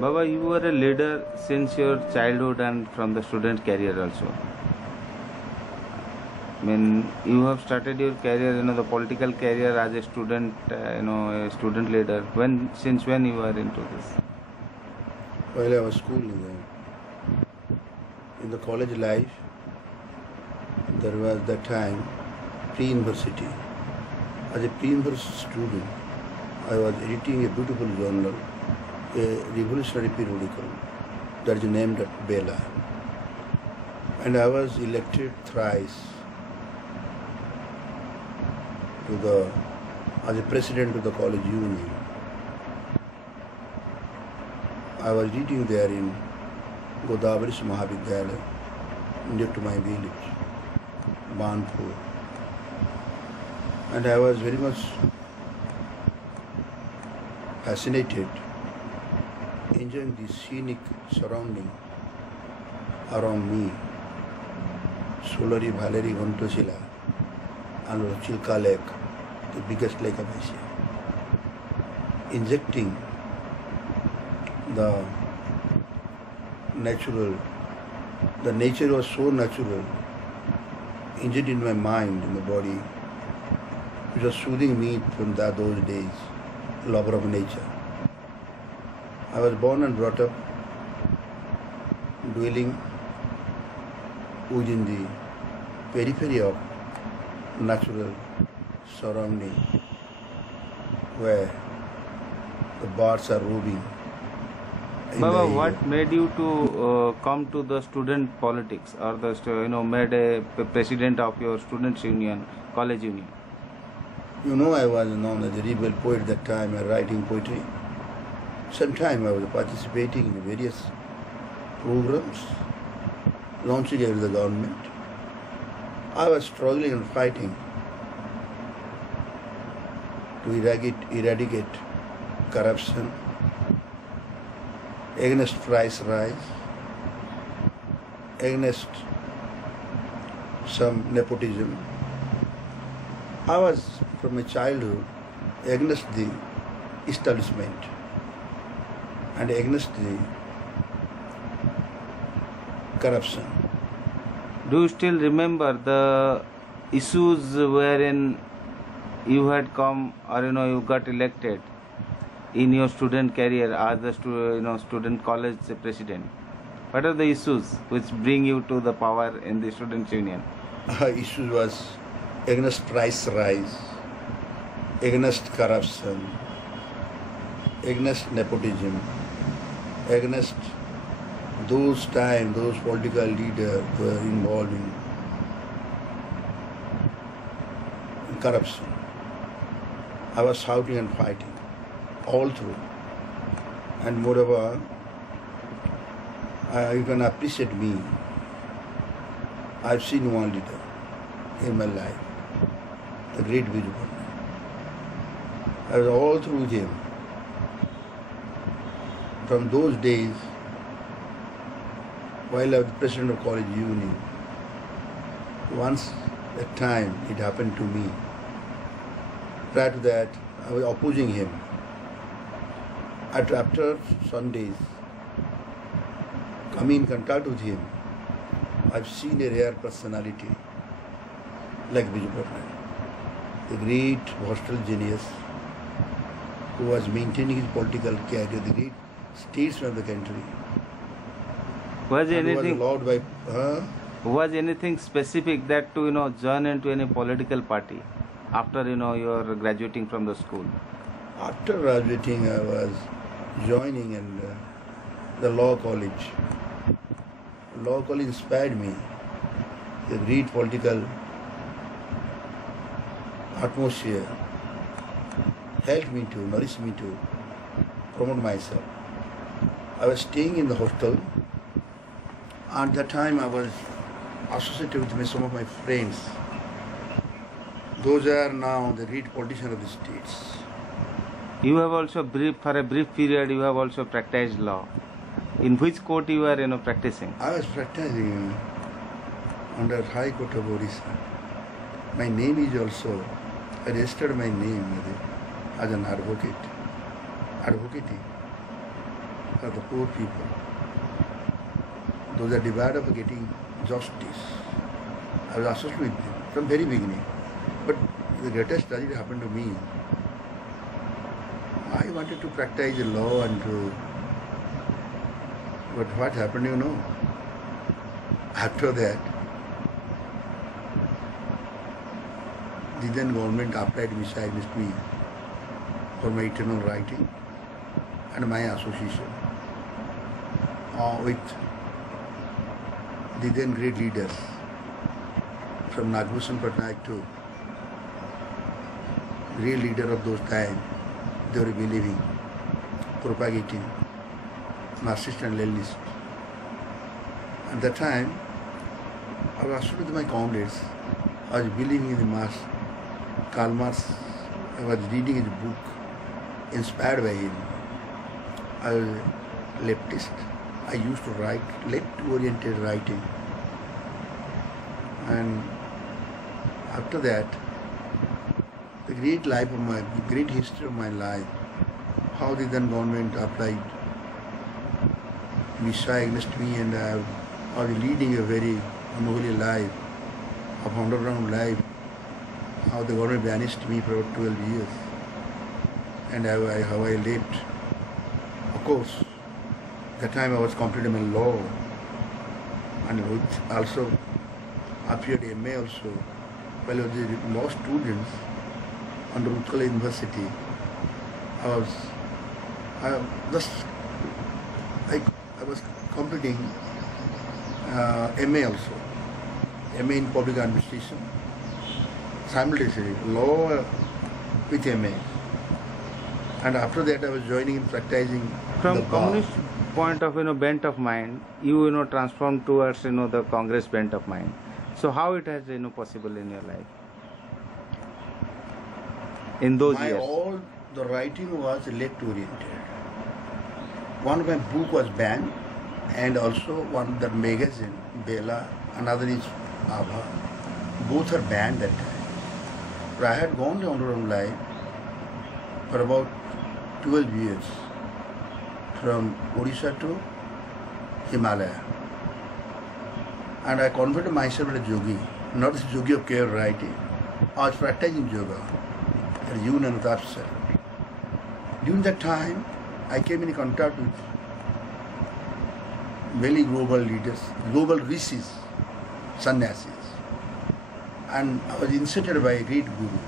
Baba, you were a leader since your childhood and from the student career also. I mean, you have started your career, the political career as a student, a student leader. Since when you are into this? While I was schooling, in the college life, there was that time pre-university. As a pre-university student, I was editing a beautiful journal, a revolutionary periodical that is named Bela. And I was elected thrice as a president of the college union. I was reading there in Godavari Mahavidyalaya, near to my village, Banpur. And I was very much fascinated, enjoying the scenic surrounding around me. Solari, Bhaleri, Gontosila, and Chilka Lake, the biggest lake of Asia. Injecting the nature was so natural, injected in my mind, in the body. It was soothing me from those days, lover of nature. I was born and brought up dwelling within the periphery of natural surrounding where the birds are roving. Baba, what made you to come to the student politics or made a president of your students union, college union? I was known as a rebel poet that time, writing poetry. Sometime I was participating in various programs launched against the government. I was struggling and fighting to eradicate corruption, against price rise, against some nepotism. I was from my childhood against the establishment and against the corruption. Do you still remember the issues wherein you had come or you got elected in your student career as the student college president? What are the issues which bring you to the power in the students union? Issues was against price rise, against corruption, against nepotism, against those political leaders were involved in corruption. I was shouting and fighting all through. And moreover, you can appreciate me. I've seen one leader in my life, the great BIJU Patnaik. I was all through him. From those days, while I was president of college union, once a time it happened to me. Prior to that, I was opposing him. After Sundays, coming in contact with him, I've seen a rare personality like BIJU Patnaik, the great hostile genius who was maintaining his political career, the great statesman of the country. Was anything specific that to join into any political party after you're graduating from the school? After graduating, I was joining in the law college. Law college inspired me. The great political atmosphere helped me to nourish me to promote myself. I was staying in the hostel. At that time, I was associated with some of my friends. Those are now the great politicians of the states. You have also for a brief period, you have also practiced law. In which court you are practicing? I was practicing under High Court of Odisha. My name is also, I registered my name as an advocate. are the poor people. Those are divided for getting justice. I was associated with them from very beginning. But the greatest tragedy happened to me. I wanted to practice the law and to... But what happened, you know? After that, the then government applied missile against me for my eternal writing and my association with the then great leaders from PRASANNA Patnaik to real leader of those times. They were believing, propagating Marxist and Leninist. At that time, I was associated with my comrades. I was believing in the Marx, Karl Marx. I was reading his book, inspired by him. I was a leftist. I used to write left-oriented writing. And after that, the great history of my life, how the then government applied missile against me, and I was leading a very unholy life, of underground life, how the government banished me for 12 years, and how I left. Of course, that time I was completing my law, and with also appeared MA also. While I was a law student under Utkal University, I was completing MA also, MA in Public Administration, simultaneously law with MA, and after that I was joining in practicing From the bar. communist point of bent of mind, you transformed towards the Congress bent of mind. So how it has possible in your life in those years? All the writing was left oriented. One of my book was banned, and also one the magazine Bela, another is Abha. Both are banned that time. But I had gone the underground life for about 12 years, from Odisha to Himalaya. And I converted myself as a yogi, not as a yogi of care writing. I was practicing yoga at Yun and Utapsa. During that time, I came in contact with many global leaders, global rishis, sannyasis. And I was initiated by a great guru.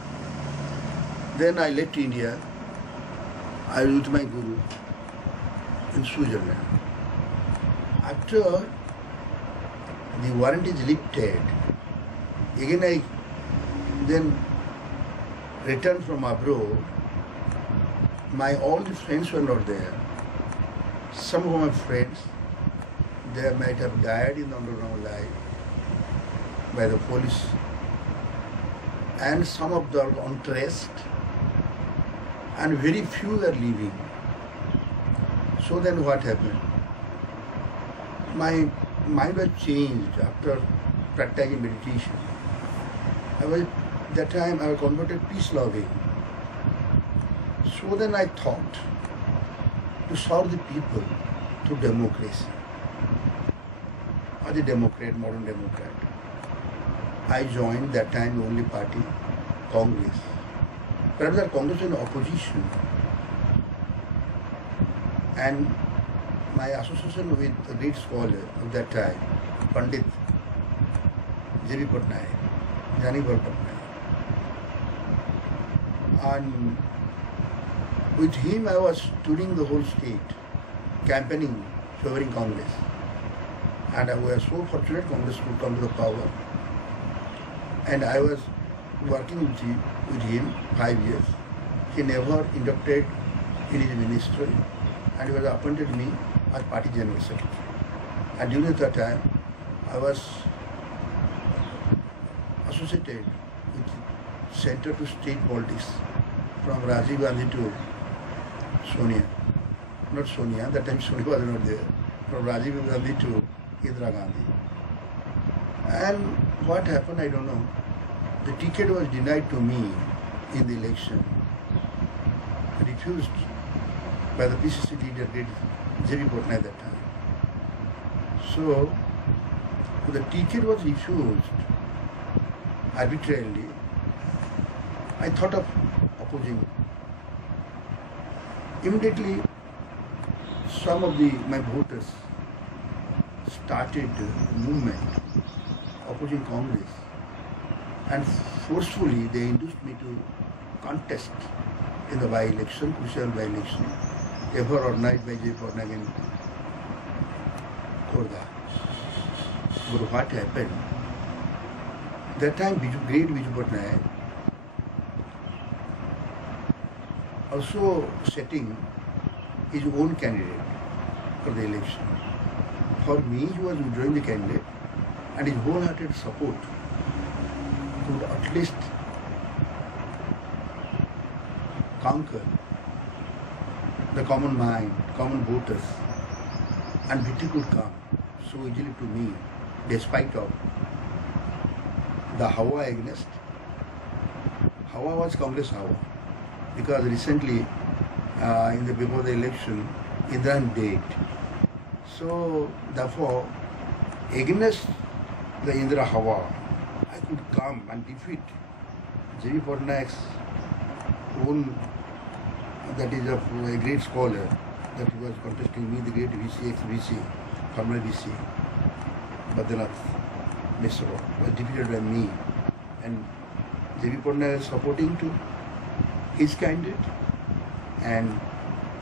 Then I left India. I was with my guru in Switzerland. After the warrant is lifted, again I then returned from abroad. All the friends were not there. Some of my friends, they might have died in the underground life by the police, and some of them are untraced, and very few are living. So then what happened? My mind was changed after practicing meditation. That time I was converted peace-loving. So then I thought to serve the people through democracy. As a Democrat, modern Democrat, I joined that time the only party, Congress. Perhaps that Congress was in opposition. And my association with a great scholar of that time, Pandit BIJU Patnaik, and with him I was touring the whole state, campaigning, favoring Congress. And I was so fortunate Congress could come to the power. And I was working with him 5 years. He never inducted in his ministry, and he was appointed me as party general secretary. And during that time, I was associated with center to state politics, from Rajiv Gandhi to Sonia. Not Sonia, that time Sonia was not there. From Rajiv Gandhi to Indira Gandhi. And what happened, I don't know. The ticket was denied to me in the election. Refused by the PCC leader, J.B. Patnaik at that time. So the ticket was refused arbitrarily. I thought of opposing. Immediately, some of my voters started a movement opposing Congress, and forcefully they induced me to contest in the by-election, crucial by-election, ever organized by J.B. Patnaik in Khordha. But what happened? That time, great BIJU Patnaik also setting his own candidate for the election. For me, he was withdrawing the candidate, and his wholehearted support could at least conquer the common mind, common voters, and victory could come so easily to me, despite of the Hawa against. Hawa was Congress Hawa, because recently before the election, Indra died. So therefore, against the Indra Hawa, I could come and defeat J.B. Patnaik's own, that is of a great scholar, that he was contesting me, the great VC, ex-VC, former VC, Badrinath Misra, was defeated by me, and J.B. Patnaik was supporting to his candidate, and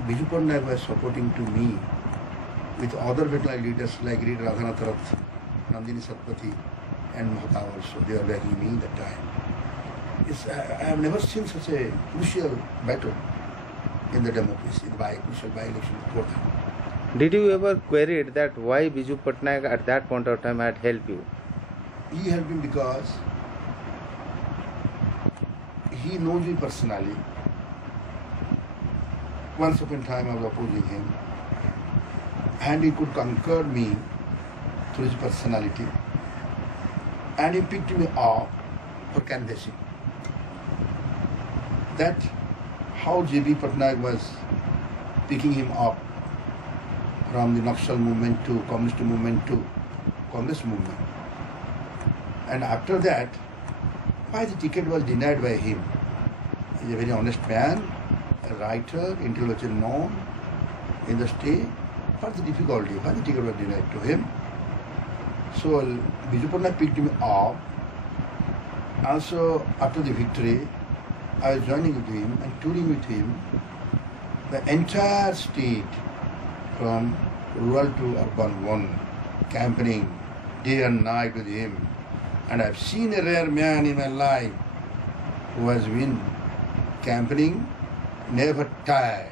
BIJU Patnaik was supporting to me with other veteran leaders like great Radhanath Rath, Nandini Satpathy, and Mahtab also. They were backing me that time. I have never seen such a crucial battle in the democracy, crucial by-election of Khordha. Did you ever query that why BIJU Patnaik at that point of time had helped you? He helped me because he knows me personally. Once upon a time I was opposing him, and he could conquer me through his personality, and he picked me up for canvassing. That how J.B. Patnaik was picking him up from the Naxal movement to Communist movement to Congress movement. And after that, why the ticket was denied by him? He is a very honest man, a writer, intellectual known in the state. What's the difficulty? Why the ticket was denied to him? So BIJU Patnaik picked me up. Also, after the victory, I was joining with him and touring with him the entire state from rural to urban one, campaigning day and night with him. And I've seen a rare man in my life who has been campaigning, never tired.